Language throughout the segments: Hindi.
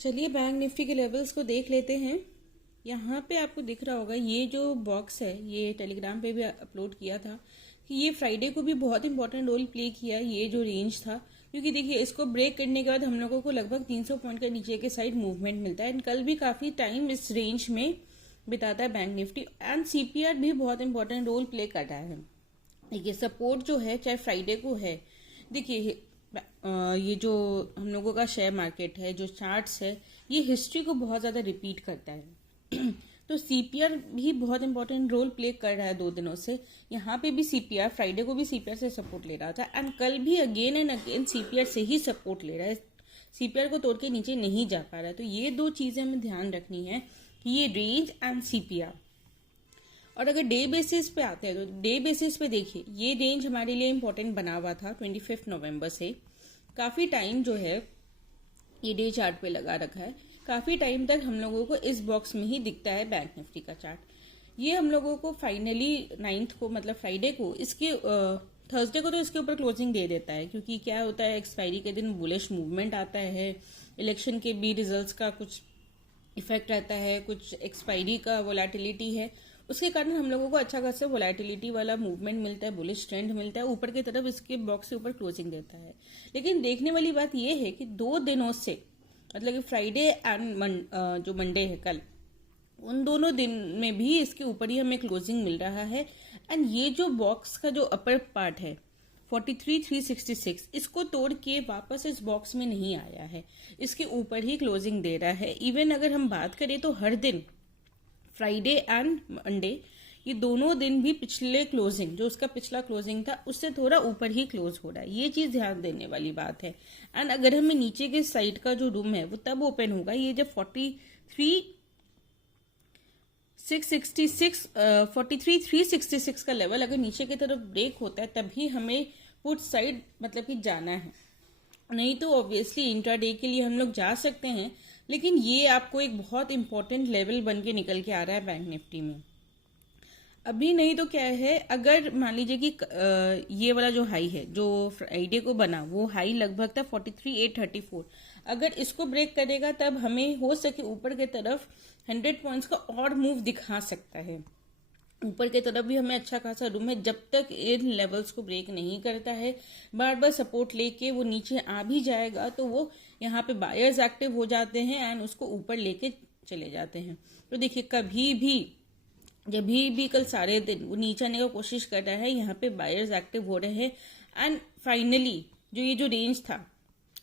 चलिए बैंक निफ्टी के लेवल्स को देख लेते हैं। यहाँ पे आपको दिख रहा होगा ये जो बॉक्स है, ये टेलीग्राम पे भी अपलोड किया था कि ये फ्राइडे को भी बहुत इंपॉर्टेंट रोल प्ले किया, ये जो रेंज था। क्योंकि देखिए इसको ब्रेक करने के बाद हम लोगों को लगभग 300 पॉइंट का नीचे के साइड मूवमेंट मिलता है एंड कल भी काफी टाइम इस रेंज में बिताता है बैंक निफ्टी एंड सीपीआर भी बहुत इंपॉर्टेंट रोल प्ले कर रहा है। देखिए सपोर्ट जो है चाहे फ्राइडे को है, देखिए ये जो हम लोगों का शेयर मार्केट है, जो चार्ट्स है, ये हिस्ट्री को बहुत ज़्यादा रिपीट करता है। तो सीपीआर भी बहुत इंपॉर्टेंट रोल प्ले कर रहा है 2 दिनों से। यहाँ पे भी सीपीआर फ्राइडे को भी सीपीआर से सपोर्ट ले रहा था एंड कल भी अगेन एंड अगेन सीपीआर से ही सपोर्ट ले रहा है, सीपीआर को तोड़ के नीचे नहीं जा पा रहा है। तो ये 2 चीज़ें हमें ध्यान रखनी है कि ये रेंज एंड सीपीआर। और अगर डे बेसिस पे आते हैं तो डे बेसिस पे देखिए ये रेंज हमारे लिए इंपॉर्टेंट बना हुआ था 25 नवंबर से। काफ़ी टाइम जो है ये डे चार्ट पे लगा रखा है, काफ़ी टाइम तक हम लोगों को इस बॉक्स में ही दिखता है बैंक निफ्टी का चार्ट। ये हम लोगों को फाइनली 9th को मतलब फ्राइडे को इसके थर्सडे को तो इसके ऊपर क्लोजिंग दे देता है, क्योंकि क्या होता है एक्सपायरी के दिन बुलिश मूवमेंट आता है, इलेक्शन के भी रिजल्ट्स का कुछ इफेक्ट रहता है, कुछ एक्सपायरी का वोलेटिलिटी है, उसके कारण हम लोगों को अच्छा खासा वोलेटिलिटी वाला मूवमेंट मिलता है, बुलिश ट्रेंड मिलता है, ऊपर की तरफ इसके बॉक्स के ऊपर क्लोजिंग देता है। लेकिन देखने वाली बात यह है कि 2 दिनों से मतलब कि फ्राइडे एंड जो मंडे है कल, उन दोनों दिन में भी इसके ऊपर ही हमें क्लोजिंग मिल रहा है एंड ये जो बॉक्स का जो अपर पार्ट है 43,366 इसको तोड़ के वापस इस बॉक्स में नहीं आया है, इसके ऊपर ही क्लोजिंग दे रहा है। इवन अगर हम बात करें तो हर दिन फ्राइडे एंड मंडे ये दोनों दिन भी पिछले क्लोजिंग जो उसका पिछला क्लोजिंग था उससे थोड़ा ऊपर ही क्लोज हो रहा है, ये चीज ध्यान देने वाली बात है। एंड अगर हमें नीचे के साइड का जो रूम है वो तब ओपन होगा ये जब 43,366 का लेवल अगर नीचे की तरफ ब्रेक होता है तभी हमें पुट साइड मतलब कि जाना है, नहीं तो ऑब्वियसली इंट्राडे के लिए हम लोग जा सकते हैं, लेकिन ये आपको एक बहुत इंपॉर्टेंट लेवल बन के निकल के आ रहा है बैंक निफ्टी में। अभी नहीं तो क्या है, अगर मान लीजिए कि ये वाला जो हाई है जो फ्राइडे को बना वो हाई लगभग था 43,834, अगर इसको ब्रेक करेगा तब हमें हो सके ऊपर की तरफ 100 पॉइंट्स का और मूव दिखा सकता है। ऊपर की तरफ भी हमें अच्छा खासा रूम है, जब तक इन लेवल्स को ब्रेक नहीं करता है, बार बार सपोर्ट लेके वो नीचे आ भी जाएगा तो वो यहाँ पे बायर्स एक्टिव हो जाते हैं एंड उसको ऊपर लेके चले जाते हैं। तो देखिए कभी भी जब भी कल सारे दिन वो नीचे आने का कोशिश कर रहा है, यहाँ पे बायर्स एक्टिव हो रहे हैं एंड फाइनली जो ये जो रेंज था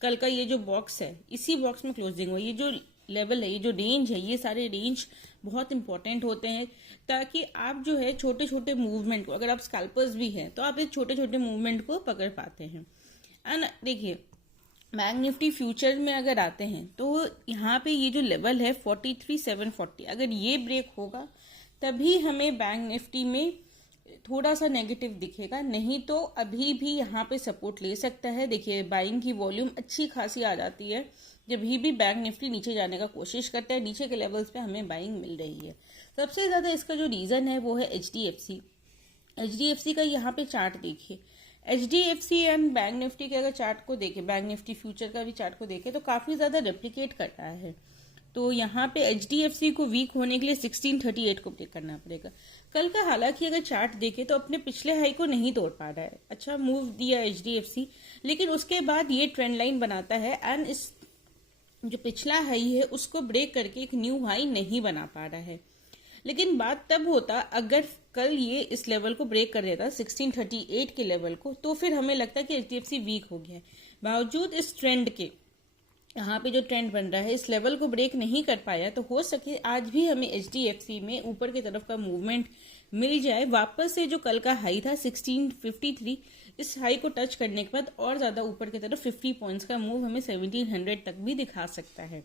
कल का, ये जो बॉक्स है इसी बॉक्स में क्लोजिंग हुई। ये जो लेवल है, ये जो रेंज है, ये सारे रेंज बहुत इंपॉर्टेंट होते हैं ताकि आप जो है छोटे छोटे मूवमेंट को, अगर आप स्कैल्पर्स भी हैं तो आप इस छोटे छोटे मूवमेंट को पकड़ पाते हैं। एंड देखिए बैंक निफ्टी फ्यूचर में अगर आते हैं तो यहाँ पे ये जो लेवल है 43,740 अगर ये ब्रेक होगा तभी हमें बैंक निफ्टी में थोड़ा सा नेगेटिव दिखेगा, नहीं तो अभी भी यहाँ पे सपोर्ट ले सकता है। देखिए बाइंग की वॉल्यूम अच्छी खासी आ जाती है जब भी बैंक निफ्टी नीचे जाने का कोशिश करता है, नीचे के लेवल्स पे हमें बाइंग मिल रही है। सबसे ज़्यादा इसका जो रीज़न है वो है एचडीएफसी का यहाँ पे चार्ट देखिए, एचडीएफसी एंड बैंक निफ्टी के अगर चार्ट को देखें, बैंक निफ्टी फ्यूचर का भी चार्ट को देखें तो काफ़ी ज़्यादा रेप्लिकेट कर रहा है। तो यहाँ पे एचडीएफसी को वीक होने के लिए 1638 को ब्रेक करना पड़ेगा। कल का हालांकि अगर चार्ट देखे तो अपने पिछले हाई को नहीं तोड़ पा रहा है, अच्छा मूव दिया एचडीएफसी, लेकिन उसके बाद ये ट्रेंड लाइन बनाता है एंड इस जो पिछला हाई है उसको ब्रेक करके एक न्यू हाई नहीं बना पा रहा है। लेकिन बात तब होता अगर कल ये इस लेवल को ब्रेक कर देता 1638 के लेवल को, तो फिर हमें लगता है कि एचडीएफसी वीक हो गया है। बावजूद इस ट्रेंड के यहाँ पे जो ट्रेंड बन रहा है इस लेवल को ब्रेक नहीं कर पाया, तो हो सके आज भी हमें एचडीएफसी में ऊपर की तरफ का मूवमेंट मिल जाए वापस से। जो कल का हाई था 1653, इस हाई को टच करने के बाद और ज्यादा ऊपर की तरफ 50 पॉइंट्स का मूव हमें 1700 तक भी दिखा सकता है।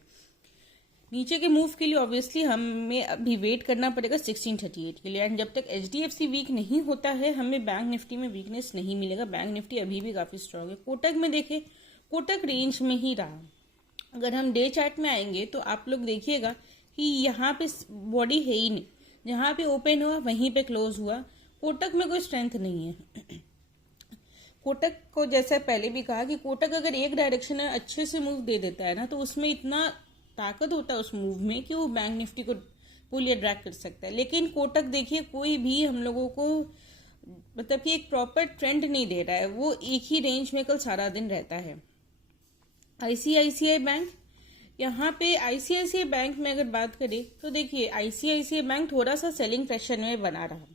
नीचे के मूव के लिए ऑब्वियसली हमें अभी वेट करना पड़ेगा 1638 के लिए, एंड जब तक एचडीएफसी वीक नहीं होता है हमें बैंक निफ्टी में वीकनेस नहीं मिलेगा। बैंक निफ्टी अभी भी काफी स्ट्रांग है। कोटक में देखें, कोटक रेंज में ही रहा। अगर हम डे चार्ट में आएंगे तो आप लोग देखिएगा कि यहाँ पे बॉडी है ही नहीं, जहाँ पे ओपन हुआ वहीं पे क्लोज हुआ। कोटक में कोई स्ट्रेंथ नहीं है। कोटक को जैसे पहले भी कहा कि कोटक अगर एक डायरेक्शन में अच्छे से मूव दे देता है ना तो उसमें इतना ताकत होता है उस मूव में कि वो बैंक निफ्टी को पुल या ड्रैग कर सकता है। लेकिन कोटक देखिए कोई भी हम लोगों को मतलब कि एक प्रॉपर ट्रेंड नहीं दे रहा है, वो एक ही रेंज में कल सारा दिन रहता है। आईसीआईसीआई बैंक, यहाँ पे आईसीआईसीआई बैंक में अगर बात करें तो देखिए आईसीआईसीआई बैंक थोड़ा सा सेलिंग प्रेशर में बना रहा।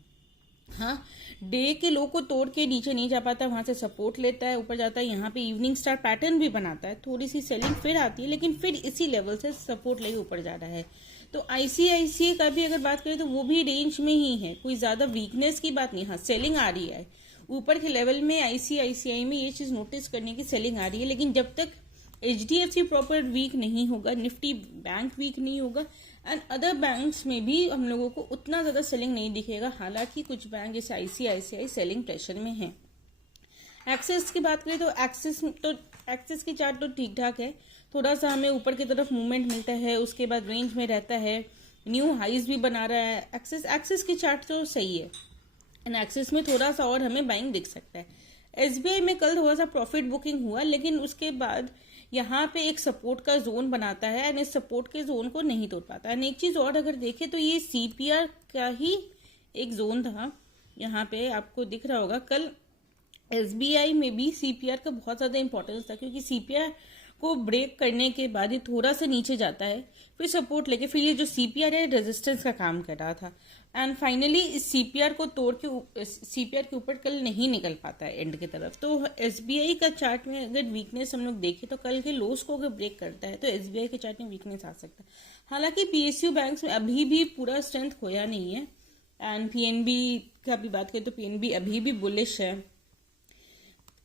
हाँ, डे के लो को तोड़ के नीचे नहीं जा पाता, वहां से सपोर्ट लेता है, ऊपर जाता है, यहाँ पे इवनिंग स्टार पैटर्न भी बनाता है, थोड़ी सी सेलिंग फिर आती है, लेकिन फिर इसी लेवल से सपोर्ट लेके ऊपर जा रहा है। तो आईसीआईसीआई का भी अगर बात करें तो वो भी रेंज में ही है, कोई ज्यादा वीकनेस की बात नहीं। हाँ, सेलिंग आ रही है ऊपर के लेवल में, आईसीआईसीआई में ये चीज नोटिस करने की सेलिंग आ रही है। लेकिन जब तक एचडीएफसी प्रॉपर वीक नहीं होगा, निफ्टी बैंक वीक नहीं होगा, एंड अदर बैंक्स में भी हम लोगों को उतना ज्यादा सेलिंग नहीं दिखेगा। हालांकि कुछ बैंक जैसे आईसीआईसीआई सेलिंग प्रेशर में है। एक्सिस की बात करें तो एक्सिस की चार्ट तो ठीक ठाक है, थोड़ा सा हमें ऊपर की तरफ मूवमेंट मिलता है, उसके बाद रेंज में रहता है, न्यू हाइज भी बना रहा है। एक्सिस की चार्ट तो सही है, एंड एक्सिस में थोड़ा सा और हमें बाइंग दिख सकता है। एसबीआई में कल थोड़ा सा प्रॉफिट बुकिंग हुआ, लेकिन उसके बाद यहाँ पे एक सपोर्ट का जोन बनाता है, एंड इस सपोर्ट के जोन को नहीं तोड़ पाता। एंड एक चीज और अगर देखें तो ये सीपीआर का ही एक जोन था, यहाँ पे आपको दिख रहा होगा। कल एसबीआई में भी सीपीआर का बहुत ज्यादा इंपॉर्टेंस था, क्योंकि सीपीआर को ब्रेक करने के बाद ये थोड़ा सा नीचे जाता है, फिर सपोर्ट लेके फिर ये जो सीपीआर है रेजिस्टेंस का काम कर रहा था, एंड फाइनली इस सीपीआर को तोड़ के सीपीआर के ऊपर कल नहीं निकल पाता है एंड की तरफ। तो एसबीआई का चार्ट में अगर वीकनेस हम लोग देखें तो कल के लोस को अगर ब्रेक करता है तो एसबीआई के चार्ट में वीकनेस आ सकता है। हालांकि पीएसयू बैंक्स में अभी भी पूरा स्ट्रेंथ खोया नहीं है, एंड पीएनबी का भी बात करें तो पीएनबी अभी भी बुलिश है,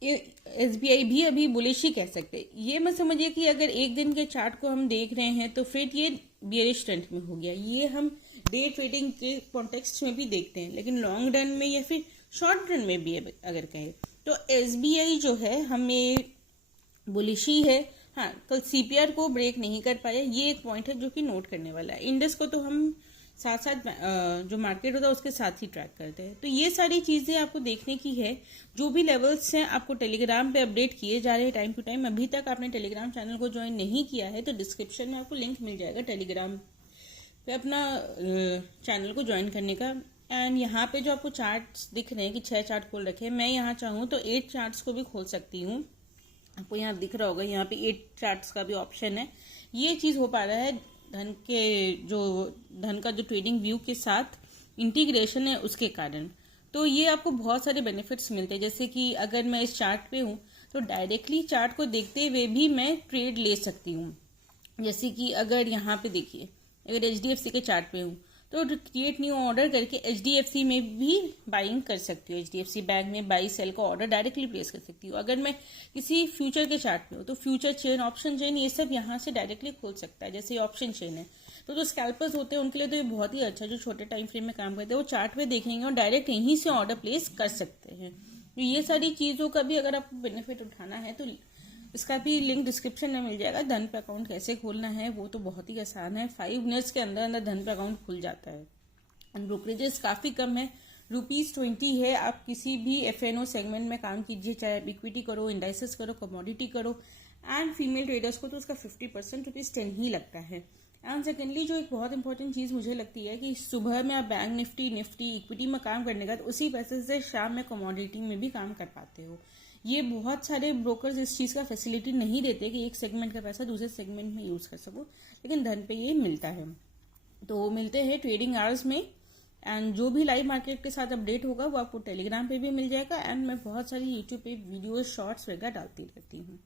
एसबीआई भी अभी बुलिश ही कह सकते हैं। ये मत समझिए कि अगर एक दिन के चार्ट को हम देख रहे हैं तो फिर ये बियरिश ट्रेंड में हो गया, ये हम डे ट्रेडिंग के कॉन्टेक्स्ट में भी देखते हैं, लेकिन लॉन्ग रन में या फिर शॉर्ट रन में भी अगर कहें तो एसबीआई जो है हमें बुलिश ही है। हाँ, कल सीपीआर को ब्रेक नहीं कर पाया, ये एक पॉइंट है जो कि नोट करने वाला है। इंडेक्स को तो हम साथ साथ जो मार्केट होता है उसके साथ ही ट्रैक करते हैं। तो ये सारी चीजें आपको देखने की है। जो भी लेवल्स हैं आपको टेलीग्राम पे अपडेट किए जा रहे हैं टाइम टू टाइम। अभी तक आपने टेलीग्राम चैनल को ज्वाइन नहीं किया है तो डिस्क्रिप्शन में आपको लिंक मिल जाएगा टेलीग्राम पे अपना चैनल को ज्वाइन करने का। एंड यहाँ पे जो आपको चार्ट्स दिख रहे हैं कि 6 चार्ट खोल रखे हैं, मैं यहाँ चाहूँ तो 8 चार्ट्स को भी खोल सकती हूँ। आपको यहाँ दिख रहा होगा, यहाँ पे 8 चार्ट्स का भी ऑप्शन है। ये चीज हो पा रहा है धन का जो ट्रेडिंग व्यू के साथ इंटीग्रेशन है उसके कारण। तो ये आपको बहुत सारे बेनिफिट्स मिलते हैं, जैसे कि अगर मैं इस चार्ट पे हूँ तो डायरेक्टली चार्ट को देखते हुए भी मैं ट्रेड ले सकती हूँ। जैसे कि अगर यहाँ पे देखिए, अगर एचडीएफसी के चार्ट पे हूँ तो क्रिएट न्यू ऑर्डर करके एचडीएफसी में भी बाइंग कर सकती हूँ, एचडीएफसी बैंक में बाई सेल का ऑर्डर डायरेक्टली प्लेस कर सकती हूँ। अगर मैं किसी फ्यूचर के चार्ट पे हूँ तो फ्यूचर चेन, ऑप्शन चेन, ये सब यहाँ से डायरेक्टली खोल सकता है। जैसे ऑप्शन चेन है तो जो स्कैल्पर्स होते हैं उनके लिए तो ये बहुत ही अच्छा, जो छोटे टाइम फ्रेम में काम करते हैं वो चार्ट पे देखेंगे और डायरेक्ट यहीं से ऑर्डर प्लेस कर सकते हैं। तो ये सारी चीजों का भी अगर आपको बेनिफिट उठाना है तो इसका भी लिंक डिस्क्रिप्शन में मिल जाएगा। धन पे अकाउंट कैसे खोलना है वो तो बहुत ही आसान है, 5 मिनट्स के अंदर अंदर धन पे अकाउंट खुल जाता है। एंड ब्रोकरेजेस काफी कम है, ₹20 है। आप किसी भी एफएनओ सेगमेंट में काम कीजिए, चाहे आप इक्विटी करो, इंडाइसेस करो, कमोडिटी करो, एंड फीमेल ट्रेडर्स को तो उसका 50% ₹10 ही लगता है। एंड सेकेंडली जो एक बहुत इंपॉर्टेंट चीज मुझे लगती है कि सुबह में आप बैंक निफ्टी इक्विटी में काम करने का तो उसी पैसे से शाम में कमोडिटी में भी काम कर पाते हो। ये बहुत सारे ब्रोकर्स इस चीज का फैसिलिटी नहीं देते कि एक सेगमेंट का पैसा दूसरे सेगमेंट में यूज कर सको, लेकिन धन पे ये मिलता है। तो मिलते हैं ट्रेडिंग आवर्स में, एंड जो भी लाइव मार्केट के साथ अपडेट होगा वो आपको टेलीग्राम पे भी मिल जाएगा। एंड मैं बहुत सारी यूट्यूब पे वीडियो शॉर्ट्स वगैरह डालती रहती हूँ।